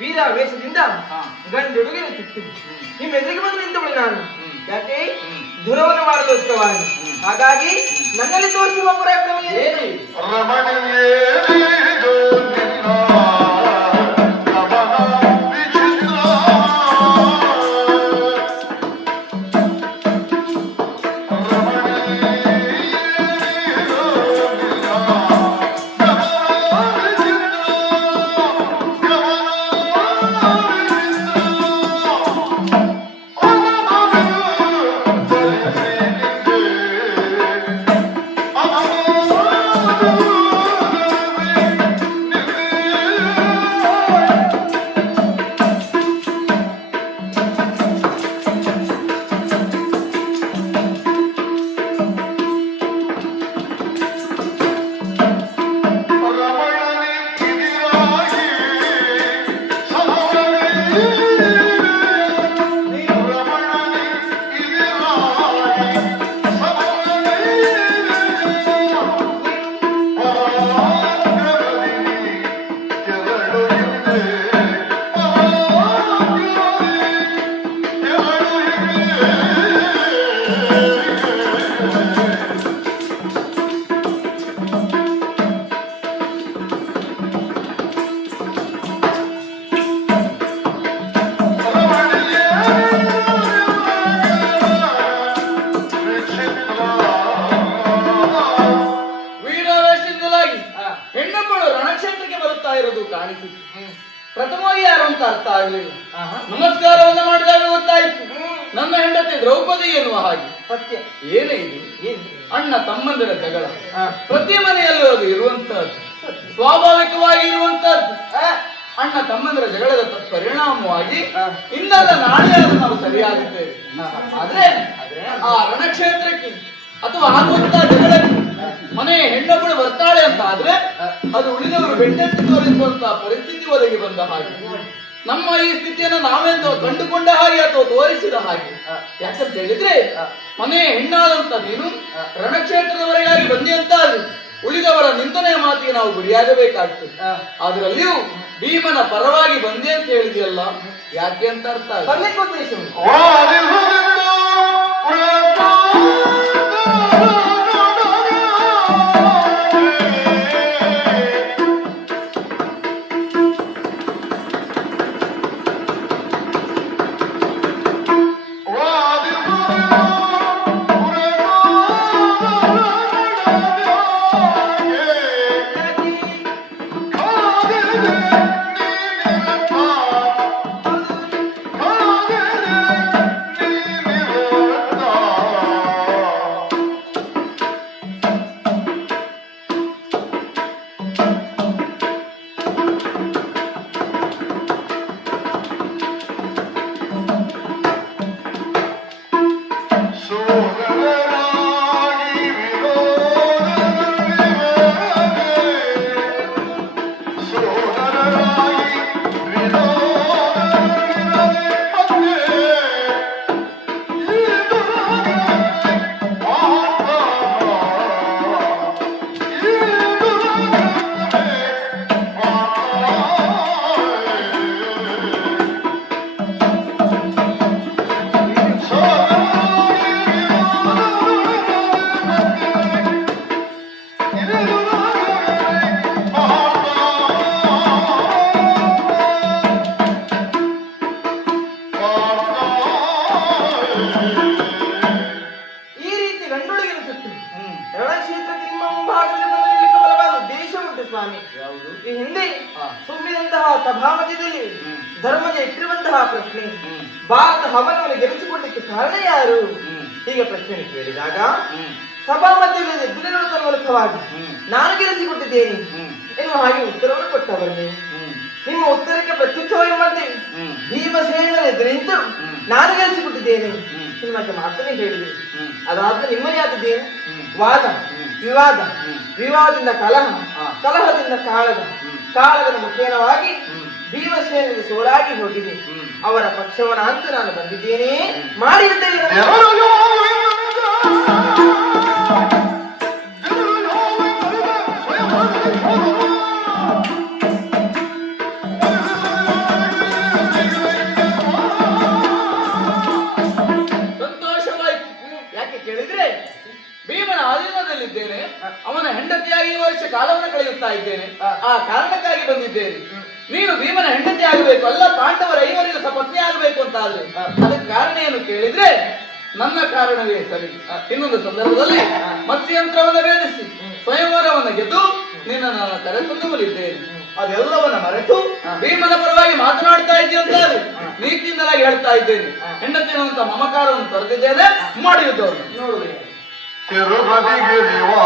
ವೀರಾವೇಶದಿಂದ ಗಂಡುಡುಗಿನ ತಿಟ್ಟು ನಿಮ್ಮ ಎದುರಿಗೆ ಬಂದು ನಿಂತವಳು ನಾನು. ಯಾಕೆ ದುರವನ ಮಾಡಲು ಉತ್ತರವಾಗಿ, ಹಾಗಾಗಿ ನನ್ನಲ್ಲಿ ತೋರಿಸುವ ಪರಾಕ್ರಮ ಏನು? ಪ್ರಥಮವಾಗಿ ಯಾರು ಅಂತ ಅರ್ಥ ಆಗಲಿಲ್ಲ. ನಮಸ್ಕಾರವನ್ನು ಮಾಡಿದಾಗ ಗೊತ್ತಾಯ್ತು ನನ್ನ ಹೆಂಡತಿ ದ್ರೌಪದಿ ಎನ್ನುವ ಹಾಗೆ. ಸತ್ಯ. ಏನೇ ಇದು? ಅಣ್ಣ ತಮ್ಮಂದಿರ ಜಗಳ ಪ್ರತಿ ಮನೆಯಲ್ಲೂ ಅದು ಇರುವಂತಹದ್ದು, ಸ್ವಾಭಾವಿಕವಾಗಿ ಇರುವಂತಹದ್ದು. ಅಣ್ಣ ತಮ್ಮಂದಿರ ಜಗಳದ ಪರಿಣಾಮವಾಗಿ ಇಂದಲ್ಲ ನಾಳೆ ಅದು ನಾವು ಸರಿಯಾಗುತ್ತೇವೆ. ಆದ್ರೆ ಆ ರಣಕ್ಷೇತ್ರಕ್ಕೆ ಅಥವಾ ಆಗುವಂತಹ ಜಗಳಕ್ಕೆ ಮನೆಯ ಹೆಣ್ಣೊಬ್ಬಳು ಬರ್ತಾಳೆ ಅಂತ ಆದ್ರೆ ಅದು ಉಳಿದವರು ಬೆಟ್ಟೆತ್ತಿ ತೋರಿಸುವಂತಹ ಪರಿಸ್ಥಿತಿ ಒದಗಿ ಬಂದ ಹಾಗೆ. ನಮ್ಮ ಈ ಸ್ಥಿತಿಯನ್ನು ನಾವೆಂದು ಕಂಡುಕೊಂಡ ಹಾಗೆ ಅಥವಾ ತೋರಿಸಿದ ಹಾಗೆ. ಯಾಕಂತ ಹೇಳಿದ್ರೆ ಮನೆಯ ಹೆಣ್ಣಾದಂತ ನೀನು ರಣಕ್ಷೇತ್ರದವರೆಗಾಗಿ ಬಂದಿಯಂತ ಉಳಿದವರ ನಿಂದನೆಯ ಮಾತಿಗೆ ನಾವು ಗುರಿಯಾಗಬೇಕಾಗ್ತದೆ. ಅದರಲ್ಲಿಯೂ ಭೀಮನ ಪರವಾಗಿ ಬಂದೆ ಅಂತ ಹೇಳಿದೆಯಲ್ಲ, ಯಾಕೆ ಅಂತ ಅರ್ಥ ಈ ಹಿಂದೆ ಸುಮ್ಮಿದಂತಹ ಸಭಾಮಧ್ಯದಲ್ಲಿ ಧರ್ಮಜ ಇಟ್ಟಿರುವಂತಹ ಪ್ರಶ್ನೆ, ಭಾರತ ಹವನವನ್ನು ಗೆಲ್ಲಿಸಿಕೊಳ್ಳಲಿಕ್ಕೆ ಕಾರಣ ಯಾರು ಹೀಗೆ ಪ್ರಶ್ನೆ ಕೇಳಿದಾಗ ಸಭಾ ಮಧ್ಯದಲ್ಲಿ ಎದುರಿನ ಮೂಲಕವಾಗಿ ನಾನು ಗೆಲ್ಲಿಸಿಕೊಟ್ಟಿದ್ದೇನೆ ಎನ್ನುವ ಹಾಗೆ ಉತ್ತರವನ್ನು ಕೊಟ್ಟವರೇ. ನಿಮ್ಮ ಉತ್ತರಕ್ಕೆ ಪ್ರತ್ಯುತ್ತರವೆಂಬಂತೆ ಭೀಮಸೇನ ಎದುರು ನಿಂತು ನಾನು ಗೆಲ್ಲಿಸಿಕೊಟ್ಟಿದ್ದೇನೆ ನಿಮಗೆ ಮಾತನ್ನೇ ಹೇಳಿದೆ. ಅದಾದ್ಮೇಲೆ ನಿಮ್ಮನೇ ಆದದ್ದೇನು? ವಾದ ವಿವಾದ, ವಿವಾದದಿಂದ ಕಲಹ, ಕಲಹದಿಂದ ಕಾಳಗದ ಮುಖೇನವಾಗಿ ಭೀಮಸೇನಿಗೆ ಸೋಲಾಗಿ ಹೋಗಿದೆ. ಅವರ ಪಕ್ಷವನ್ನ ಅಂತ ನಾನು ಬಂದಿದ್ದೇನೆ ಮಾಡಿದ್ದೇನೆ. ಅರಣ್ಯದಲ್ಲಿದ್ದೇನೆ. ಅವನ ಹೆಂಡತಿಯಾಗಿ ಈ ವರ್ಷ ಕಾಲವನ್ನು ಕಳೆಯುತ್ತಾ ಇದ್ದೇನೆ. ಆ ಕಾರಣಕ್ಕಾಗಿ ಬಂದಿದ್ದೇನೆ. ನೀನು ಭೀಮನ ಹೆಂಡತಿ ಆಗಬೇಕು, ಅಲ್ಲ ಪಾಂಡವರ ಐವರಿಗೂ ಸಹ ಪತ್ನಿ ಆಗಬೇಕು ಅಂತ ಆದ್ರೆ ಅದಕ್ಕೆ ಕಾರಣ ಏನು ಕೇಳಿದ್ರೆ ನನ್ನ ಕಾರಣವೇ ಸರಿ. ಇನ್ನೊಂದು ಸಂದರ್ಭದಲ್ಲಿ ಮತ್ಸ್ಯಂತ್ರವನ್ನು ಭೇದಿಸಿ ಸ್ವಯಂವರವನ್ನು ಗೆದ್ದು ನಿನ್ನ ನಾನು ಕರೆತಂದು ಬಲಿದ್ದೇನೆ. ಅದೆಲ್ಲವನ್ನ ಮರೆತು ಭೀಮನ ಪರವಾಗಿ ಮಾತನಾಡ್ತಾ ಇದ್ದೀಯಂತ ನೀತಿಯಿಂದಲಾಗಿ ಹೇಳ್ತಾ ಇದ್ದೇನೆ. ಹೆಂಡತಿರುವಂತ ಮಮಕಾರವನ್ನು ತೊರೆದಿದ್ದೇನೆ. ಮಾಡಿ ಯುದ್ಧವನ್ನು ತಿರುಪತಿಗಿರಿವಾ